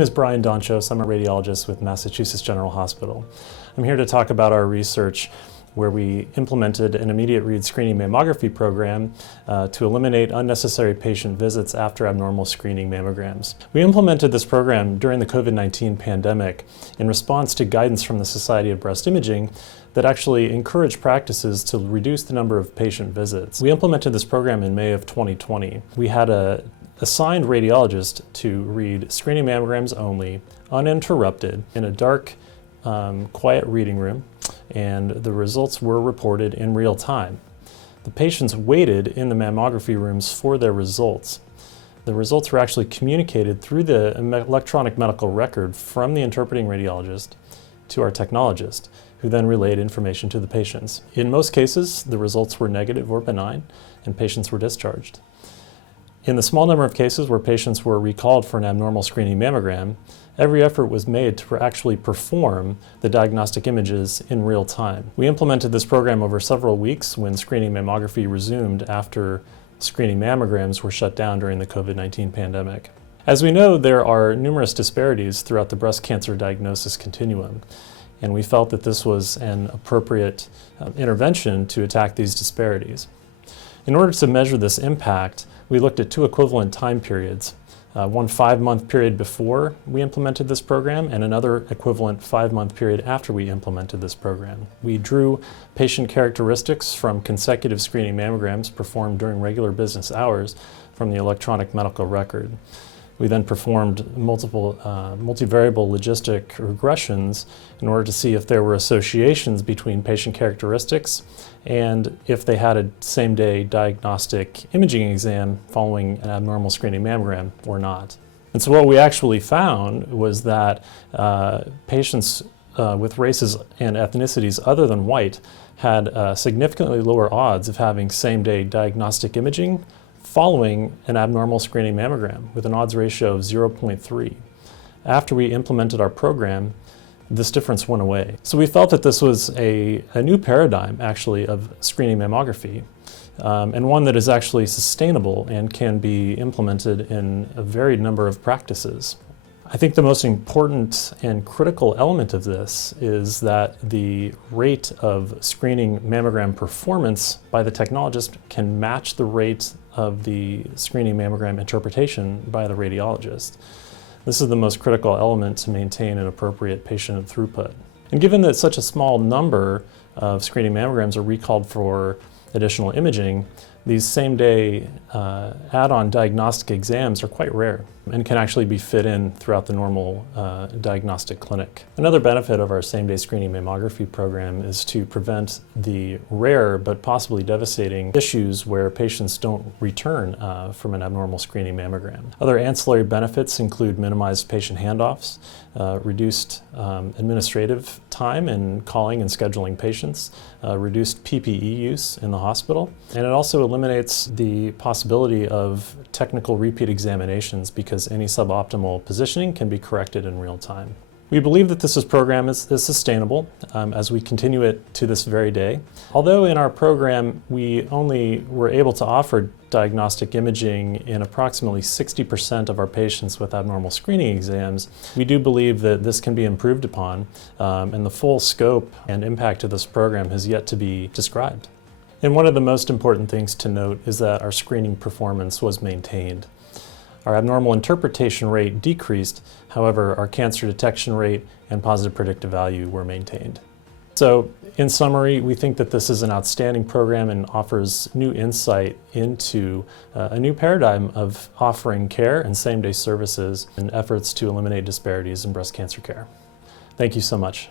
My name is Brian Dontchos. I'm a radiologist with Massachusetts General Hospital. I'm here to talk about our research where we implemented an immediate read screening mammography program to eliminate unnecessary patient visits after abnormal screening mammograms. We implemented this program during the COVID-19 pandemic in response to guidance from the Society of Breast Imaging that actually encouraged practices to reduce the number of patient visits. We implemented this program in May of 2020. We had a assigned radiologist to read screening mammograms only, uninterrupted, in a dark, quiet reading room, and the results were reported in real time. The patients waited in the mammography rooms for their results. The results were actually communicated through the electronic medical record from the interpreting radiologist to our technologist, who then relayed information to the patients. In most cases, the results were negative or benign, and patients were discharged. In the small number of cases where patients were recalled for an abnormal screening mammogram, every effort was made to actually perform the diagnostic images in real time. We implemented this program over several weeks when screening mammography resumed after screening mammograms were shut down during the COVID-19 pandemic. As we know, there are numerous disparities throughout the breast cancer diagnosis continuum, and we felt that this was an appropriate intervention to attack these disparities. In order to measure this impact, we looked at two equivalent time periods, one 5-month period before we implemented this program and another equivalent 5-month period after we implemented this program. We drew patient characteristics from consecutive screening mammograms performed during regular business hours from the electronic medical record. We then performed multiple multivariable logistic regressions in order to see if there were associations between patient characteristics and if they had a same-day diagnostic imaging exam following an abnormal screening mammogram or not. And so what we actually found was that patients with races and ethnicities other than white had significantly lower odds of having same-day diagnostic imaging following an abnormal screening mammogram with an odds ratio of 0.3. After we implemented our program, this difference went away. So we felt that this was a new paradigm, actually, of screening mammography, and one that is actually sustainable and can be implemented in a varied number of practices. I think the most important and critical element of this is that the rate of screening mammogram performance by the technologist can match the rate of the screening mammogram interpretation by the radiologist. This is the most critical element to maintain an appropriate patient throughput. And given that such a small number of screening mammograms are recalled for additional imaging, these same-day add-on diagnostic exams are quite rare and can actually be fit in throughout the normal diagnostic clinic. Another benefit of our same-day screening mammography program is to prevent the rare but possibly devastating issues where patients don't return from an abnormal screening mammogram. Other ancillary benefits include minimized patient handoffs, reduced administrative time in calling and scheduling patients, reduced PPE use in the hospital, and it also eliminates the possibility of technical repeat examinations because any suboptimal positioning can be corrected in real time. We believe that this program is sustainable as we continue it to this very day. Although in our program we only were able to offer diagnostic imaging in approximately 60% of our patients with abnormal screening exams, we do believe that this can be improved upon, and the full scope and impact of this program has yet to be described. And one of the most important things to note is that our screening performance was maintained. Our abnormal interpretation rate decreased, however, our cancer detection rate and positive predictive value were maintained. So, in summary, we think that this is an outstanding program and offers new insight into a new paradigm of offering care and same-day services and efforts to eliminate disparities in breast cancer care. Thank you so much.